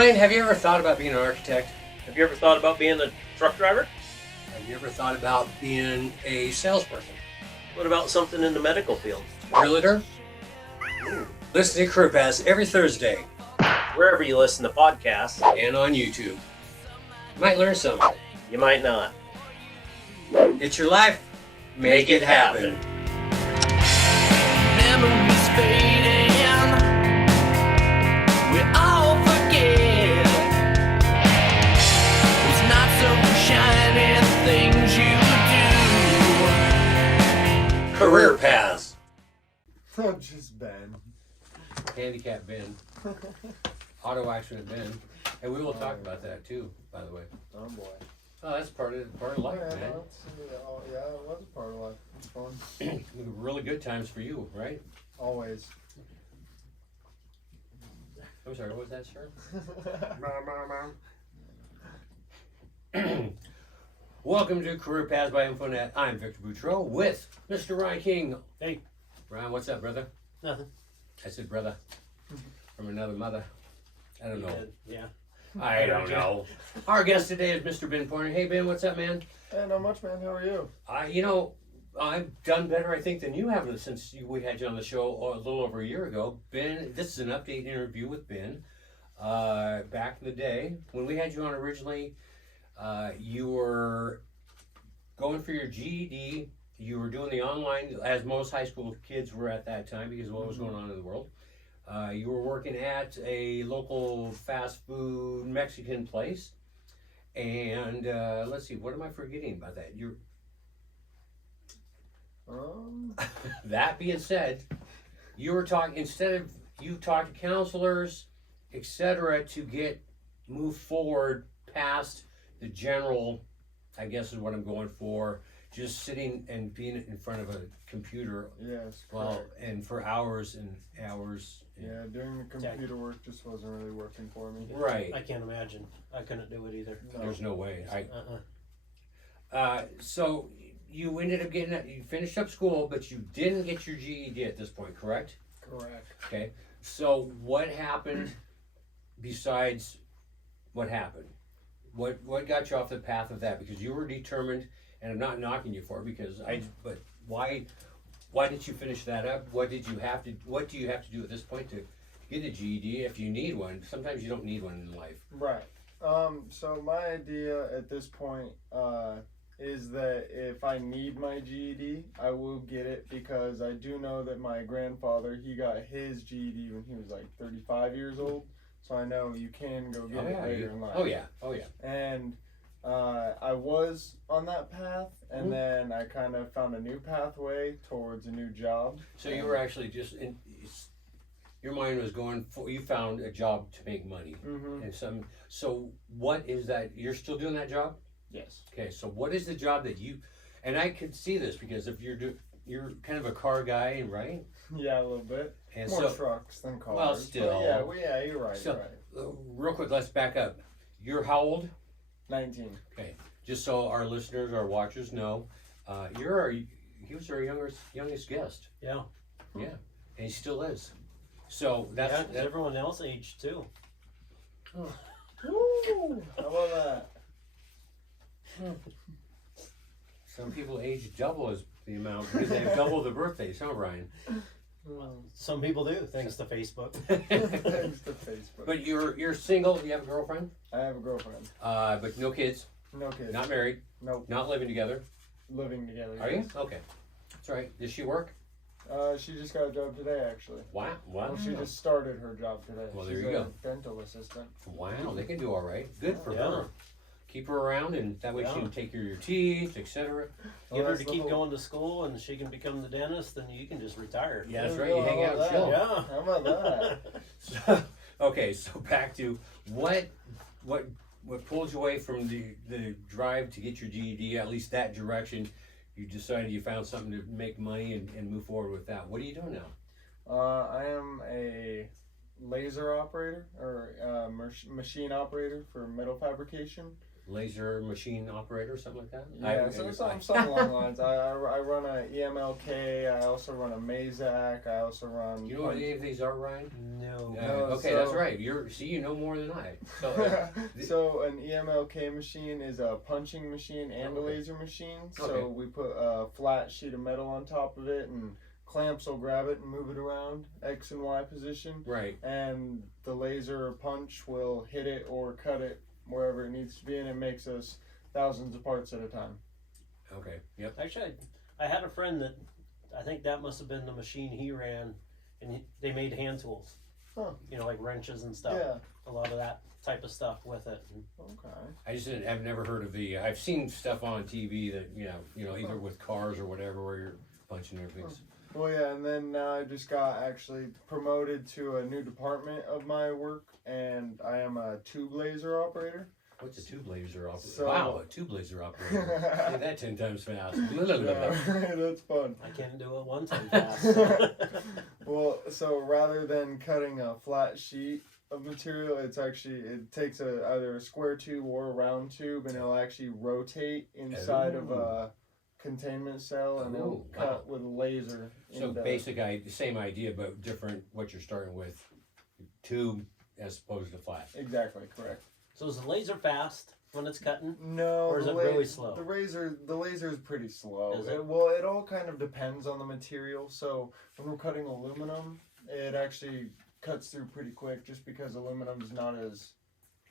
Ryan, have you ever thought about being an architect? Have you ever thought about being a truck driver? Have you ever thought about being a salesperson? What about something in the medical field? Realtor? Listen to Career Pass every Thursday Wherever you listen to podcasts, and on YouTube. You might learn something. you might not. It's your life. Make it happen. Memories fading, we all forget those not so shiny things you do. Career Pass. I'm just Ben. Handicap Ben. Auto accident Ben. And we will talk about that too, by the way. Oh boy. Oh, that's part of life, yeah, man. it was part of life. It's fun. Really good times for you, right? Always. I'm sorry, what was that, sir? Welcome to Career Paths by InfoNet. I'm Victor Boutreau with Mr. Ryan King. Hey. Ryan, what's up, brother? Nothing. I said brother. From another mother. I don't know. Yeah. I don't know. Our guest today is Mr. Ben Pointer. Hey, Ben, what's up, man? Hey, not much, man. How are you? I've done better, I think, than you have since we had you on the show a little over a year ago. Ben, this is an update interview with Ben. Back in the day, when we had you on originally, you were going for your GED. You were doing the online, as most high school kids were at that time because of what was going on in the world. You were working at a local fast food Mexican place. And let's see, what am I forgetting about that? That being said, you were talking, you talked to counselors, etc., to move forward past the general, I guess is what I'm going for, just sitting and being in front of a computer. Yes. Well, correct. and for hours and hours. Yeah, doing the computer work just wasn't really working for me. Right. I can't imagine. I couldn't do it either. No. There's no way. Uh-uh. So you ended up you finished up school, but you didn't get your GED at this point, correct? Correct. Okay. So what happened besides what happened? What got you off the path of that? Because you were determined, and I'm not knocking you for it but why didn't you finish that up? What do you have to do at this point to get a GED if you need one? Sometimes you don't need one in life. Right. So my idea at this point is that if I need my GED, I will get it, because I do know that my grandfather, he got his GED when he was like 35 years old. So I know you can go get it later in life. Oh yeah. And I was on that path, and then I kind of found a new pathway towards a new job. So you were actually your mind was going for, you found a job to make money. And so what is that? You're still doing that job? Yes. Okay, so what is the job that and I could see this because if you're kind of a car guy, right? Yeah, a little bit. And More trucks than cars. Well, still. But yeah, you're right. So, right. Real quick, let's back up. You're how old? 19. Okay, just so our listeners, our watchers know, he was our youngest guest. Yeah. Yeah, and he still is. So Yeah, 'cause everyone else aged too. Woo! How about that? Some people age double as the amount because they have double the birthdays, huh, Ryan? Well, some people do, thanks to Facebook. Thanks to Facebook. But you're single. You have a girlfriend, I have a girlfriend. but no kids, No kids. not married, Nope. not living together. Living together. Are you? Okay, that's right. Does she work? She just got a job today, actually. Wow. Well, she just started her job today. Well, there She's you a go. dental assistant. Wow, they can do all right. Good for Yeah. her. Keep her around, and that way she Yeah. can take care of your teeth, etc. Give her that's to the keep whole- going to school, and she can become the dentist, and you can just retire. Yeah, that's There right. we You go. hang How out, about chill. Yeah. How about that? So, okay, so back to what pulled you away from the drive to get your GED, at least that direction. You decided you found something to make money and move forward with that. What are you doing now? I am a laser operator, or machine operator for metal fabrication. laser machine operator, something like that? Yeah, some along the lines. I run a EMLK. I also run a Mazak. I also run. You know what any of these are, Ryan? No. Okay, that's right. You know more than I. So, So an EMLK machine is a punching machine and a laser machine. So Okay. we put a flat sheet of metal on top of it, and clamps will grab it and move it around X and Y position. right. And the laser punch will hit it or cut it wherever it needs to be, and it makes us thousands of parts at a time. Okay. Yep. Actually, I had a friend that I think that must have been the machine he ran, and they made hand tools. Huh. You know, like wrenches and stuff. Yeah. A lot of that type of stuff with it. And Okay. I've never heard of the. I've seen stuff on TV that either with cars or whatever where you're punching everything. Well, yeah, and then now I just got actually promoted to a new department of my work, and I am a tube laser operator. What's a tube laser operator? So- Wow, a tube laser operator. Say that 10 times fast. Yeah, that's fun. I can't do it one time fast. Well, so rather than cutting a flat sheet of material, it takes either a square tube or a round tube, and it'll actually rotate inside of a containment cell, and it'll Oh, wow. cut with a laser. So same idea, but different. What you're starting with, tube as opposed to flat. Exactly correct. So is the laser fast when it's cutting? No, Or is the it really slow? The laser is pretty slow. Is it? It all kind of depends on the material. So when we're cutting aluminum, it actually cuts through pretty quick, just because aluminum is not as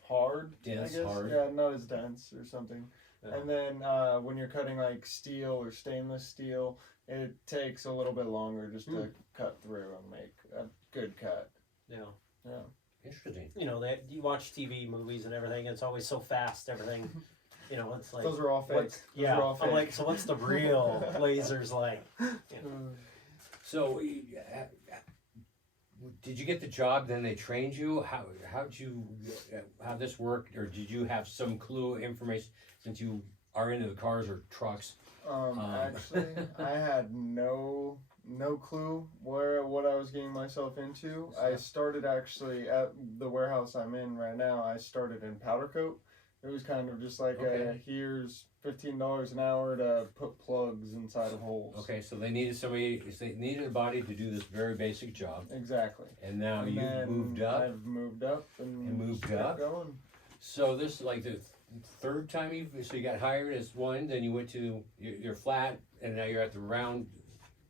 hard. Dense, I guess. hard. Yeah, not as dense or something. Yeah. And then when you're cutting like steel or stainless steel, it takes a little bit longer just to cut through and make a good cut. Yeah. Yeah. Interesting. You know, you watch TV movies and everything. It's always so fast. Everything. You know, it's like. Those are all fake. what's- Yeah. Those are all I'm fake. like, so what's the real lasers like? So, did you get the job? Then they trained you. How'd you how this worked, or did you have some clue information since you are into the cars or trucks? Actually, I had no clue what I was getting myself into. I started actually at the warehouse I'm in right now. I started in powder coat. It was kind of just like Okay. here's $15 an hour to put plugs inside of holes. Okay, so they needed a body to do this very basic job, Exactly. and now And you've then moved up. I've moved up and moved kept up? going. So this is like the third time you got hired as one, then you went to your flat, and now you're at the round.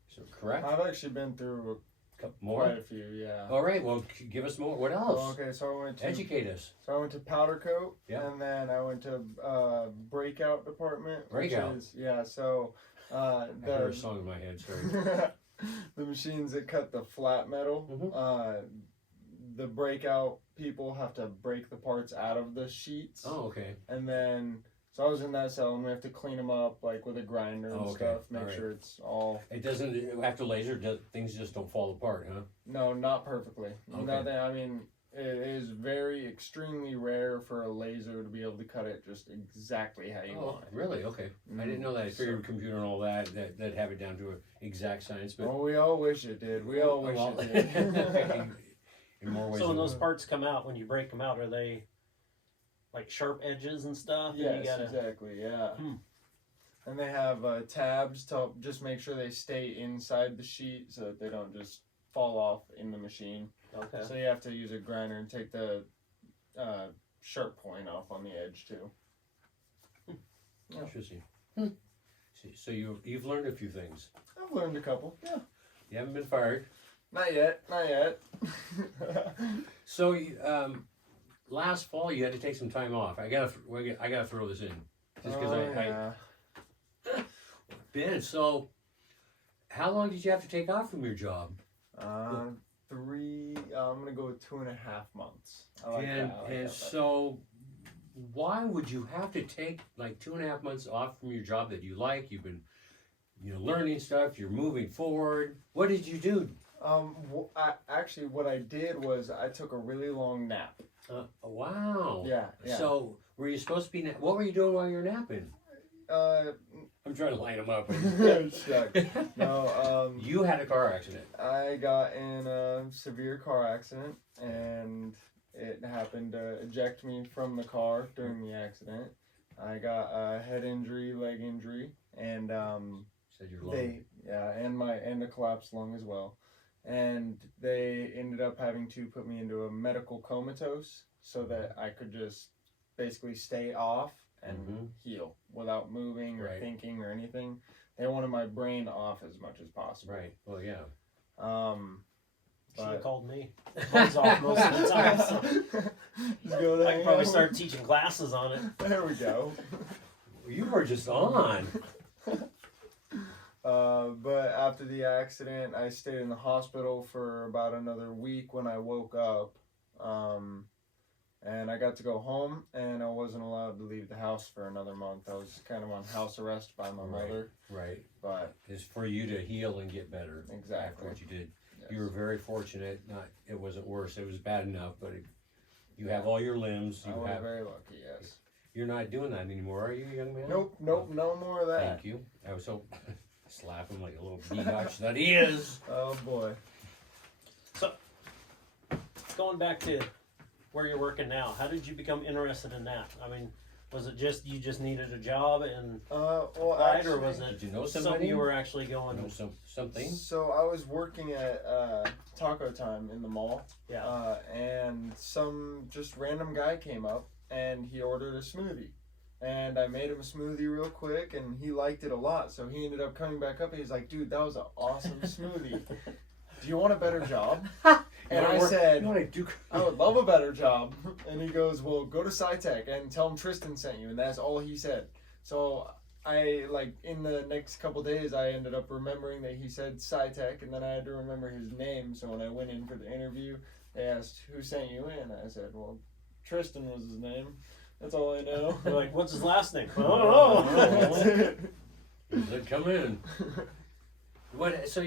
So correct? I've actually been through Couple more. quite a few. Yeah. All right. Well, give us more. What else? Oh, okay, so I went to Educate us. So I went to powder coat, Yeah. and then I went to breakout department. Breakout? Which is, yeah, so I heard a song in my head. Sorry. the machines that cut the flat metal, Mhm. the breakout people have to break the parts out of the sheets, Oh, okay. and then so I was in that cell, and we have to clean them up like with a grinder and Oh, okay. stuff, make Alright. sure it's all It doesn't after laser. Things just don't fall apart, huh? no, not perfectly. Okay. Nothing. I mean. It is extremely rare for a laser to be able to cut it just exactly how you Oh, want it. really? Okay. I didn't know that. I figured computer and all that have it down to an exact science, but Oh, we all wish it did. We all wish well, it did. in more ways. So when than those one. parts come out, when you break them out, are they like sharp edges and stuff? And Yes, you gotta, exactly. Yeah. Hmm. And they have tabs to just make sure they stay inside the sheet so that they don't just fall off in the machine. Okay. So you have to use a grinder and take the sharp point off on the edge too. Yeah. Interesting. So you've learned a few things. I've learned a couple. Yeah. You haven't been fired. Not yet. Not yet. So last fall you had to take some time off. I gotta throw this in just because yeah. Ben. So how long did you have to take off from your job? 3. I'm gonna go with 2.5 months. I like and that. I like and that. so why would you have to take like 2.5 months off from your job that you like? You've been learning stuff. You're moving forward. What did you do? Actually, what I did was I took a really long nap. Wow. Yeah. So were you supposed to be? What were you doing while you were napping? I'm trying to line them up. Shuck. No. You had a car accident. I got in a severe car accident, and it happened to eject me from the car during the accident. I got a head injury, leg injury, and Said your lung. and a collapsed lung as well. And they ended up having to put me into a medical comatose so that I could just basically stay off and heal without moving or Right. thinking or anything. They wanted my brain off as much as possible. Right. Well, yeah. Should have But called me. Mine's off most of the time. So just go I hang could probably out. start teaching classes on it. There we go. You were just on. But after the accident, I stayed in the hospital for about another week when I woke up. And I got to go home, and I wasn't allowed to leave the house for another month. I was kind of on house arrest by my mother. Right. But It's for you to heal and get better. After exactly. what you did. Yes. You were very fortunate. It wasn't worse. It was bad enough, but you have all your limbs. I was very lucky, yes. You're not doing that anymore, are you, young man? Nope, no more of that. Thank you. I was so slap him like a little biatch that he is. Oh boy. So, going back to where you're working now, how did you become interested in that? I mean, was it just you just needed a job and Well, applied, actually, or was it Did you know something somebody? you were actually going? Know something? So I was working at Taco Time in the mall. Yeah. And some just random guy came up and he ordered a smoothie. And I made him a smoothie real quick and he liked it a lot. So he ended up coming back up and he's like, dude, that was an awesome smoothie. Do you want a better job? And I said, I would love a better job. And he goes, well, go to SciTech and tell him Tristan sent you. And that's all he said. So I, like, in the next couple days, I ended up remembering that he said SciTech, and then I had to remember his name. So when I went in for the interview, they asked, who sent you in? I said, well, Tristan was his name. That's all I know. You're like, what's his last name? I don't don't know. That's it. He said, come in. What? So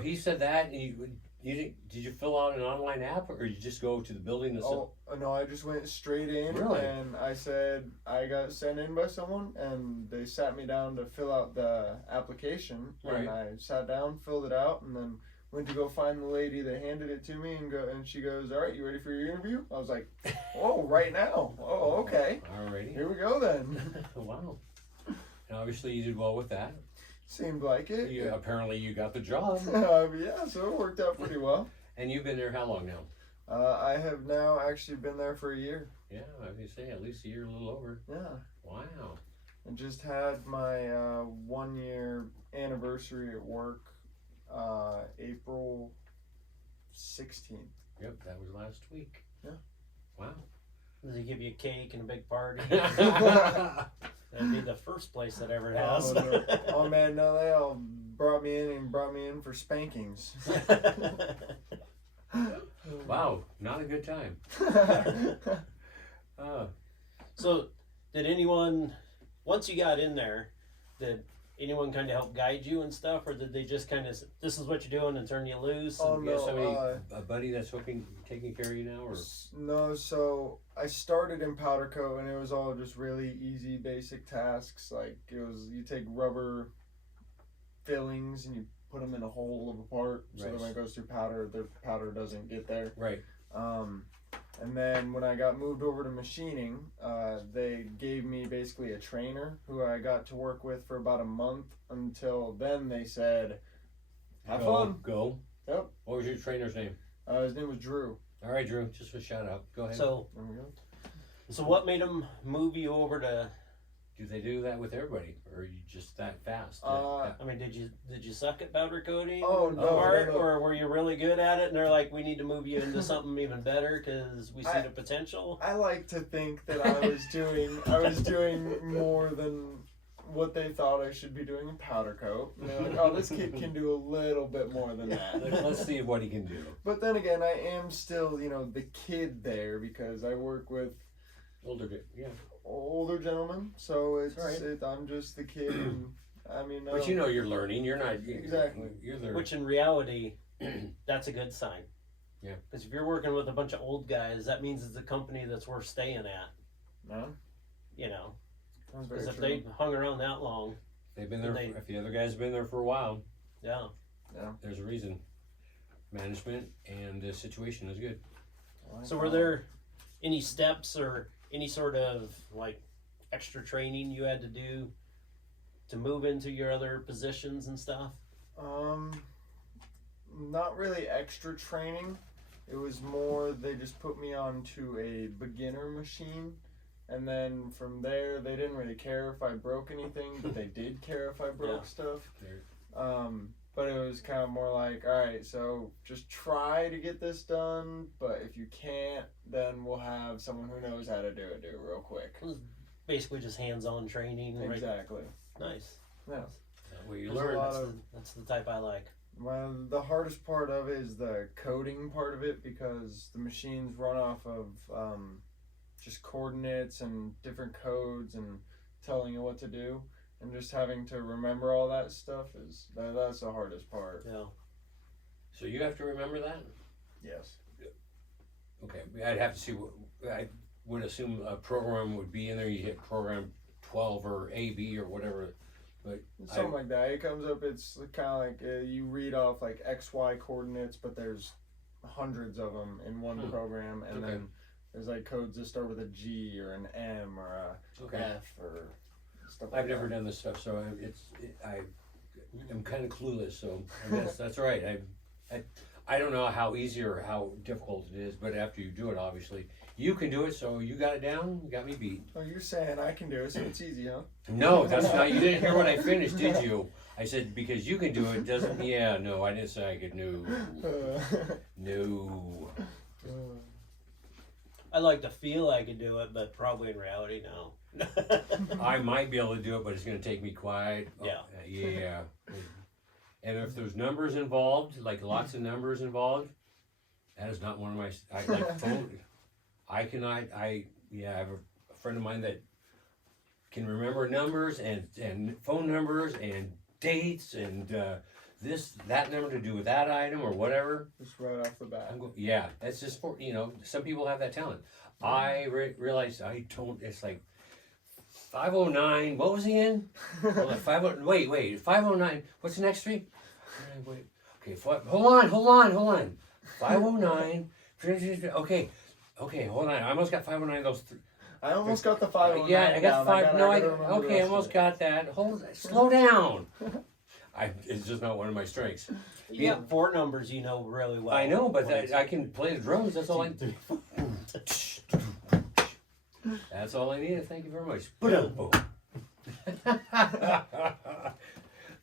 he said that, and did you fill out an online app, or you just go to the building and Oh, no, I just went straight in. Really? And I said I got sent in by someone, and they sat me down to fill out the application. Right. And I sat down, filled it out, and then went to go find the lady that handed it to me, and she goes, all right, you ready for your interview? I was like, oh, right now. Oh, okay. Alrighty. Here we go then. Wow. And obviously you did well with that. Seemed like it. Apparently you got the job. Yeah, so it worked out pretty well. And you've been there how long now? I have now actually been there for a year. Yeah, I was gonna say at least a year, a little over. Yeah. Wow. I just had my 1 year anniversary at work, April 16th. Yep, that was last week. Yeah. Wow. Does he give you a cake and a big party? That'd be the first place that ever has. Oh man, no, they all brought me in for spankings. Wow, not a good time. So, did anyone, once you got in there, did anyone kind of help guide you and stuff, or did they just kind of, this is what you're doing and turn you loose? Oh, And You got no, somebody, a buddy that's taking care of you now, or? No, so I started in powder coat and it was all just really easy, basic tasks. Like it was, you take rubber fillings and you put them in a hole of a part so that when it goes through powder, the powder doesn't get there. Right. And then when I got moved over to machining, they gave me basically a trainer who I got to work with for about a month. Until then, they said, "Have fun." Go. Yep. What was your trainer's name? His name was Drew. All right, Drew. Just a shout out. Go ahead. So, There we go. so what made them move you over to? do they do that with everybody, or are you just that fast? I mean, did you suck at powder coating? Oh, no, part, no. Or were you really good at it, and they're like, we need to move you into something even better because we see the potential? I like to think that I was doing more than what they thought I should be doing in powder coat. And they're like, oh, this kid can do a little bit more than that. Let's see what he can do. But then again, I am still, the kid there because I work with older gentlemen. So it's right. I'm just the kid. And, I mean, But you're learning. You're not Exactly. You're there. Which in reality, that's a good sign. Yeah. Because if you're working with a bunch of old guys, that means it's a company that's worth staying at. No, that's very Because if true. they hung around that long, They've been there. If the other guy's been there for a while, yeah. there's a reason. Management and the situation is good. So were there any steps or any sort of like extra training you had to do to move into your other positions and stuff? Not really extra training. It was more they just put me onto a beginner machine, and then from there they didn't really care if I broke anything, but they did care if I broke stuff. But it was kind of more like, all right, so just try to get this done, but if you can't, then we'll have someone who knows how to do it real quick. It was basically just hands-on training. Exactly. Right? Nice. Yeah. Where you There's a learn. lot of That's the type I like. Well, the hardest part of it is the coding part of it, because the machines run off of just coordinates and different codes and telling you what to do, and just having to remember all that stuff that's the hardest part. Yeah. So you have to remember that? Yes. Okay, I'd have to see what, I would assume a program would be in there, you hit program 12 or AB or whatever, but Something like that. It comes up, it's kind of like you read off like XY coordinates, but there's hundreds of them in one program, and then there's like codes that start with a G or an M or a F or stuff like I've never done this stuff, so I'm kind of clueless, so I guess that's right. I don't know how easy or how difficult it is, but after you do it, obviously, you can do it, so you got it down, you got me beat. Oh, you're saying I can do it, so it's easy, huh? No, that's not, you didn't hear what I finished, did you? I said, because you can do it, doesn't, no, I didn't say I could, no. I like to feel I could do it, but probably in reality, no. I might be able to do it, but it's going to take me quite. Yeah. Yeah. And if there's numbers involved, like lots of numbers involved, that is not one of my. I like phone. I cannot. I have a friend of mine that can remember numbers and phone numbers and dates and that number to do with that item or whatever. Just right off the bat. That's just for some people have that talent. I realized I don't. It's like 509. What was he in? Wait. 509. What's the next three? Wait. Okay. Hold on. 509. Okay. Hold on. I almost got 509. Those three. I almost got the 509. Yeah, I got five. I almost got that. Slow down. It's just not one of my strengths. You have four numbers you know really well. I know, but I can play the drums. That's all I. That's all I needed. Thank you very much.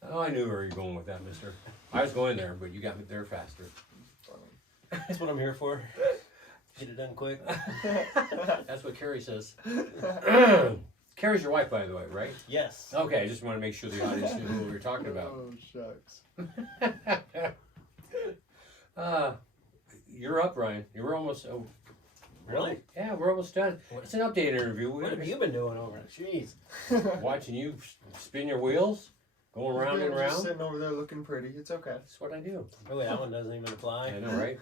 Oh, I knew where you were going with that, mister. I was going there, but you got me there faster. That's what I'm here for. Get it done quick. That's what Carrie says. Carrie's your wife, by the way, right? Yes. Okay, I just want to make sure the audience knew who we were talking about. Oh, shucks. You're up, Ryan. You were almost. Oh, Really? yeah, we're almost done. It's an update interview. What have you been doing over it? Jeez. Watching you spin your wheels, going round and Just round. sitting over there looking pretty. It's okay. That's what I do. Really, that one doesn't even apply. I know, right?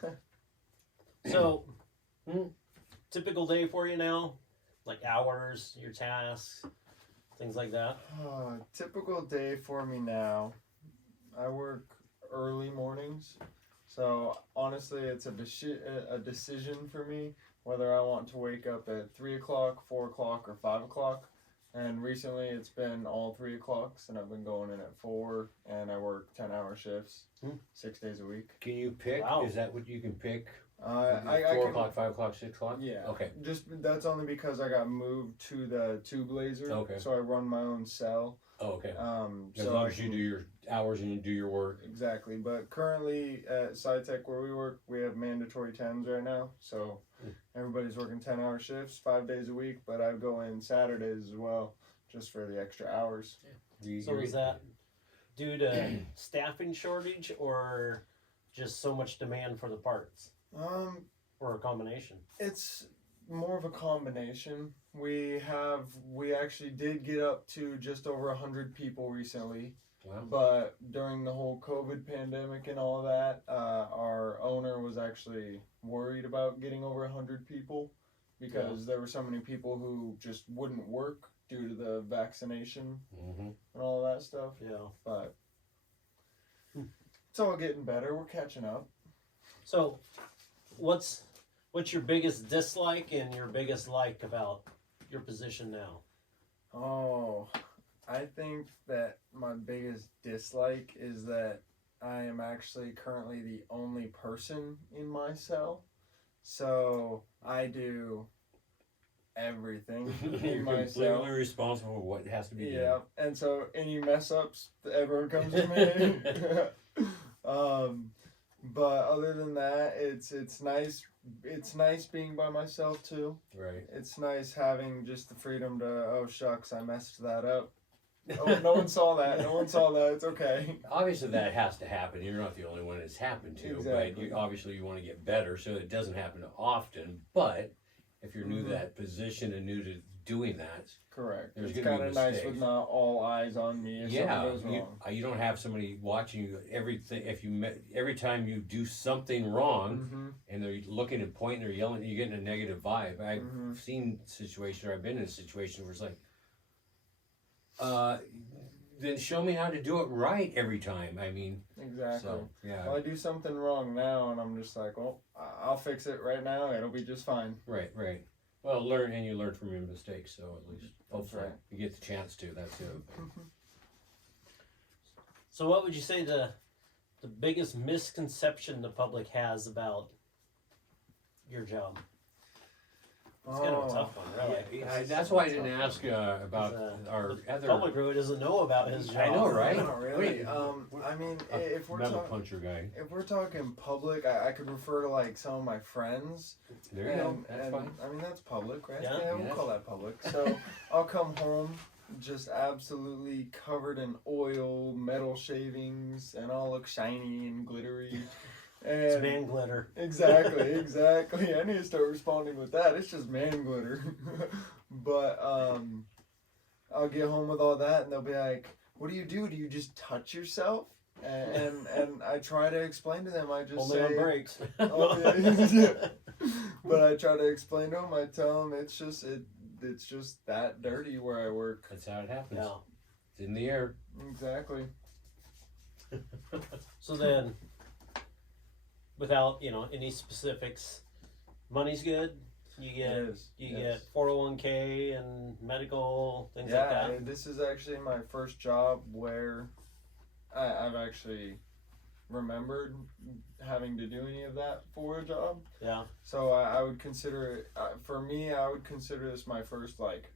So, typical day for you now? Like hours, your tasks, things like that? Typical day for me now. I work early mornings. So, honestly, it's a decision for me whether I want to wake up at 3 o'clock, 4 o'clock, or 5 o'clock. And recently it's been all 3 o'clocks, and I've been going in at 4, and I work 10-hour shifts, 6 days a week. Can you pick? Wow. Is that what you can pick? I 4 can, o'clock, 5 o'clock, 6 o'clock? Yeah. Okay. Just that's only because I got moved to the Two Blazer. Okay. So I run my own cell. Oh, okay. As So long I as you can- do your hours and you do your work. Exactly. But currently at SciTech where we work, we have mandatory 10s right now. So everybody's working 10-hour shifts 5 days a week, but I go in Saturdays as well just for the extra hours. So is that due to staffing shortage or just so much demand for the parts? Or a combination? It's more of a combination. We actually did get up to just over 100 people recently. Wow. But during the whole COVID pandemic and all of that, our owner was actually worried about getting over 100 people because there were so many people who just wouldn't work due to the vaccination and all of that stuff. Yeah. But it's all getting better. We're catching up. So, what's your biggest dislike and your biggest like about your position now? Oh, I think that my biggest dislike is that I am actually currently the only person in my cell. So I do everything in You're my cell. completely responsible for what has to be done. Yeah, and so any mess ups, everyone comes to me. But other than that, it's nice. It's nice being by myself too. Right. It's nice having just the freedom to, oh shucks, I messed that up. Oh, no one saw that. No one saw that. It's okay. Obviously, that has to happen. You're not the only one it's happened to. But Exactly. obviously, you want to get better, so it doesn't happen often. But if you're new to Mhm. that position and new to doing that, Correct. There's It's gonna be kind of nice mistakes. with not all eyes on me if yeah, something goes wrong. you don't have somebody watching you everything. Every time you do something wrong, Mm-hmm. and they're looking and pointing or yelling, you're getting a negative vibe. I've Mhm. seen situations, or I've been in a situation where it's like, then show me how to do it right every time. I mean, Exactly. so yeah, Well, I do something wrong now, and I'm just like, well, I'll fix it right now. It'll be just fine. right. Well, you learn from your mistakes, so at least hopefully right. you get the chance to. That's it. So, what would you say the biggest misconception the public has about your job? It's kind of a tough one, really. That's why I didn't ask about Because, our The other public really doesn't know about his job. I know, right? Not really. Wait, I mean, if we're metal talking. puncher guy. If we're talking public, I could refer to like some of my friends. There you go. That's fine. I mean, that's public, right? Yeah. We'll Yes. call that public. So I'll come home just absolutely covered in oil, metal shavings, and I'll look shiny and glittery. It's And man glitter. exactly. I need to start responding with that. It's just man glitter. But I'll get home with all that, and they'll be like, "What do? Do you just touch yourself?" And I try to explain to them. I just Only say, on breaks. Oh, yeah. But I try to explain to them. I tell them it's just that dirty where I work. That's how it happens. Yeah. It's in the air. Exactly. So then, without any specifics, money's good. You get It is. you Yes. get 401k and medical things like Yeah, that. this is actually my first job where I've actually remembered having to do any of that for a job. Yeah. So I would consider it, for me, I would consider this my first like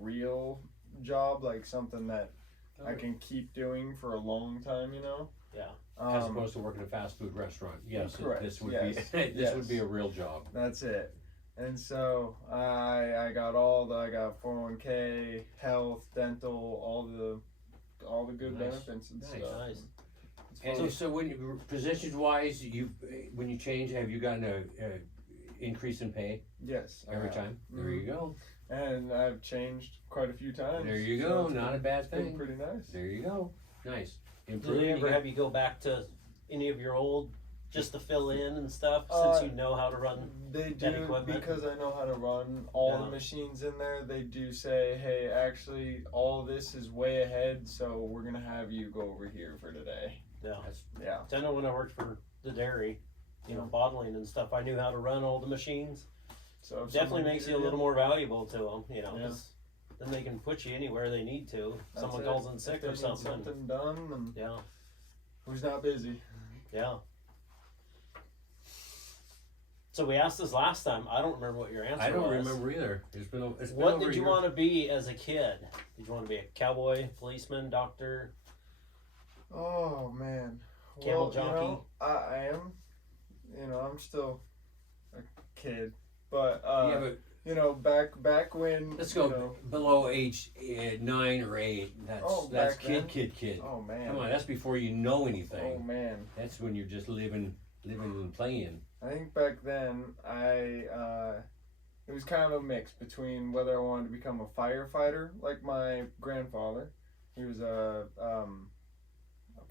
real job, like something that I can keep doing for a long time, Yeah. As opposed to working a fast food restaurant. Yes, correct. this would Yes. be this Yes. would be a real job. That's it. And so I got I got 401k, health, dental, all the good Nice. benefits and Nice. stuff. Nice. It's And fun. so when you, positions wise, when you change, have you gotten a increase in pay Yes. I every have. time? There you go. And I've changed quite a few times. There you so go. it's Not a bad been thing. pretty nice. There you go. Nice. Do Improving. they you ever got- have you go back to any of your old just to fill in and stuff Uh, since you know how to run? They that do equipment? because I know how to run all Yeah. the machines in there. They do say, "Hey, actually, all this is way ahead, so we're gonna have you go over here for today." Yeah. That's, Yeah, I know when I worked for the dairy, bottling and stuff, I knew how to run all the machines. so if Definitely someone makes you a needed little more valuable to them, Yeah. 'cause then they can put you anywhere they need to. That's Someone it. calls in If sick they or need something. done, and Yeah. who's not busy? Yeah. So we asked this last time. I don't remember what your answer was. I don't remember either. It's been What over did a you year. want to be as a kid? Did you want to be a cowboy, policeman, doctor? Oh man, Camel well, jockey? I am. I'm still a kid, but Yeah, but back when. let's go below age 9 or 8. That's Oh, that's back then? kid. Oh man. Come on, that's before you know anything. Oh man. That's when you're just living and playing. I think back then it was kind of a mix between whether I wanted to become a firefighter like my grandfather. He was a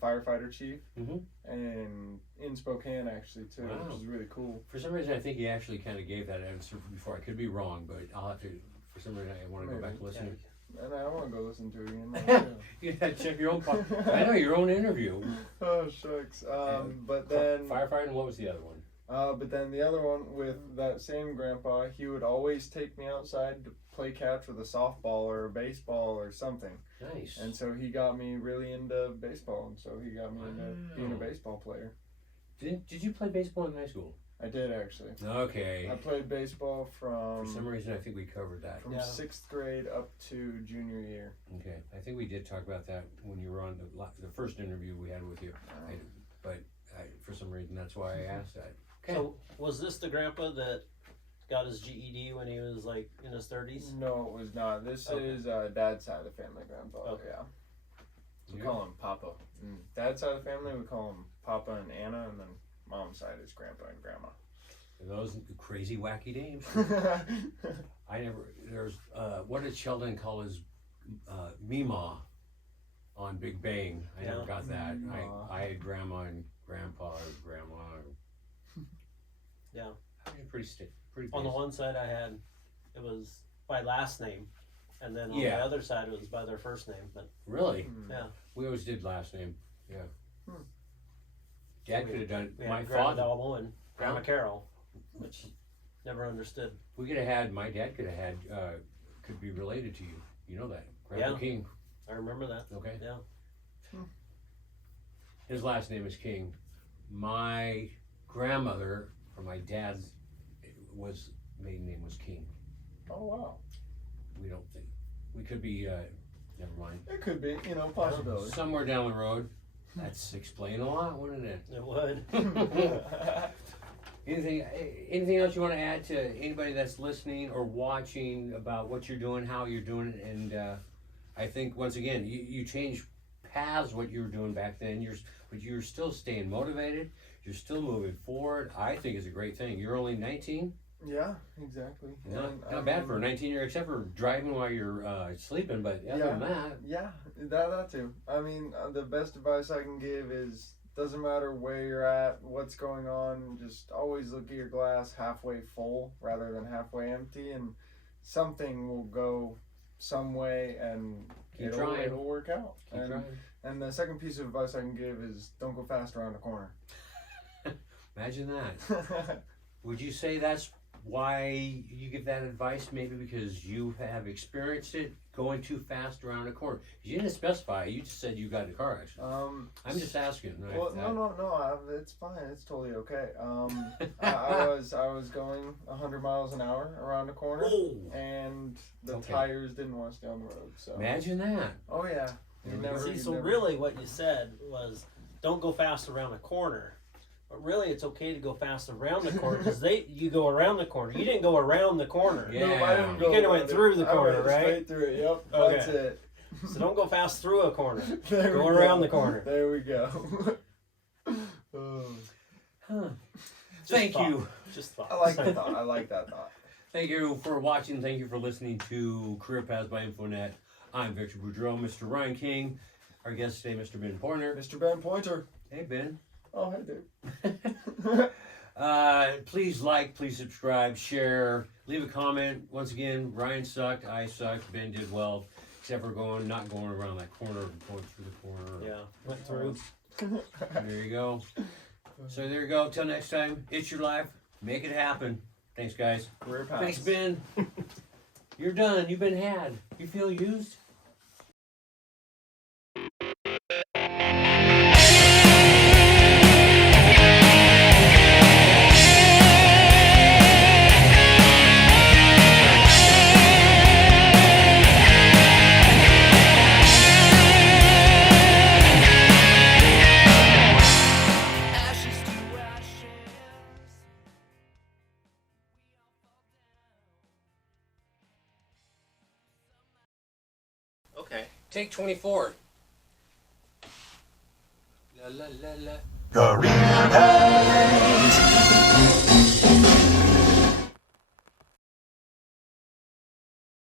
firefighter chief, Mhm. and in Spokane actually too, Wow. which is really cool. For some reason, I think he actually kind of gave that answer before. I could be wrong, but I'll have to. For some reason, I want to go back and listen. And I want to go listen to it again. You gotta check your own. I know your own interview. Oh shucks. But then Firefighter, and what was the other one? But then the other one with that same grandpa, he would always take me outside to play catch with a softball or a baseball or something. Nice. And so he got me really into baseball, and so he got me into being a baseball player. Did you play baseball in high school? I did actually. Okay. I played baseball For from some reason, I think we covered that. from Yeah. 6th grade up to junior year. Okay, I think we did talk about that when you were on the first interview we had with you. For some reason, that's why I asked that. Okay. So was this the grandpa that got his GED when he was like in his 30s? No, it was not. This Okay. is dad's side of the family grandfather. Okay. Yeah. We Yeah. call him Papa. Dad's side of the family, we call him Papa and Anna, and then mom's side is Grandpa and Grandma. Those crazy wacky names. I never. There's what did Sheldon call his Meemaw on Big Bang? I never Yeah. got that. Meemaw. I had Grandma and Grandpa or Grandma. Yeah. Pretty On the basic. one side, it was by last name, and then on Yeah. the other side, it was by their first name. But Really? yeah, We always did last name. Yeah. Hmm. Dad could have done. we My had Grandma father. Double and Grandma Huh? Carol, which never understood. We could have had. My dad could have had. Could be related to you. You know that. Grandpa Yeah. King. I remember that. Okay. Yeah. His last name is King. My grandmother, or my dad's, maiden name was King. Oh wow. We don't think. We could be. Never mind. It could be, possibility. Somewhere down the road. That's explain a lot, wouldn't it? It would. Anything else you want to add to anybody that's listening or watching about what you're doing, how you're doing it, and I think once again you changed paths what you were doing back then. But you're still staying motivated. You're still moving forward. I think it's a great thing. You're only 19. Yeah, exactly. Not bad for a 19-year, except for driving while you're sleeping. But other than that, Yeah, that too. I mean, the best advice I can give is doesn't matter where you're at, what's going on, just always look at your glass halfway full rather than halfway empty, and something will go some way, and Keep trying. it'll work out. keep trying. And the second piece of advice I can give is don't go fast around the corner. Imagine that. Would you say that's why you give that advice? Maybe because you have experienced it going too fast around a corner. You didn't specify. You just said you got in a car accident. I'm just asking. Well, no, it's fine. It's totally okay. I was going 100 miles an hour around a corner, Whoa. and the Okay. tires didn't want to stay on the road. So. Imagine that. Oh yeah. There You we go. never- See, you so never- really, what you said was, don't go fast around a corner. But really, it's okay to go fast around the corner because you go around the corner. You didn't go around the corner. Yeah. No, I didn't You go kinda around went it. through the I corner, went right? Straight through it. Yep. Okay. That's it. So don't go fast through a corner. There Go we around go. the corner. There we go. Oh, Huh. Just Thank thought. you. Just thought. I like that thought. I like that thought. Thank you for watching. Thank you for listening to Career Paths by Infonet. I'm Victor Boudreau, Mr. Ryan King. Our guest today, Mr. Ben Porter. Mr. Ben Pointer. Hey, Ben. Oh, hey, dude. Please like, please subscribe, share, leave a comment. Once again, Ryan sucked, I sucked, Ben did well, except for not going around that corner, going through the corner. Yeah, went through. There you go. So there you go. Till next time, it's your life. Make it happen. Thanks, guys. Career paths. Thanks, Ben. You're done. You've been had. You feel used? Ashes to ashes. Okay. Take 24. La la la la. Career Path.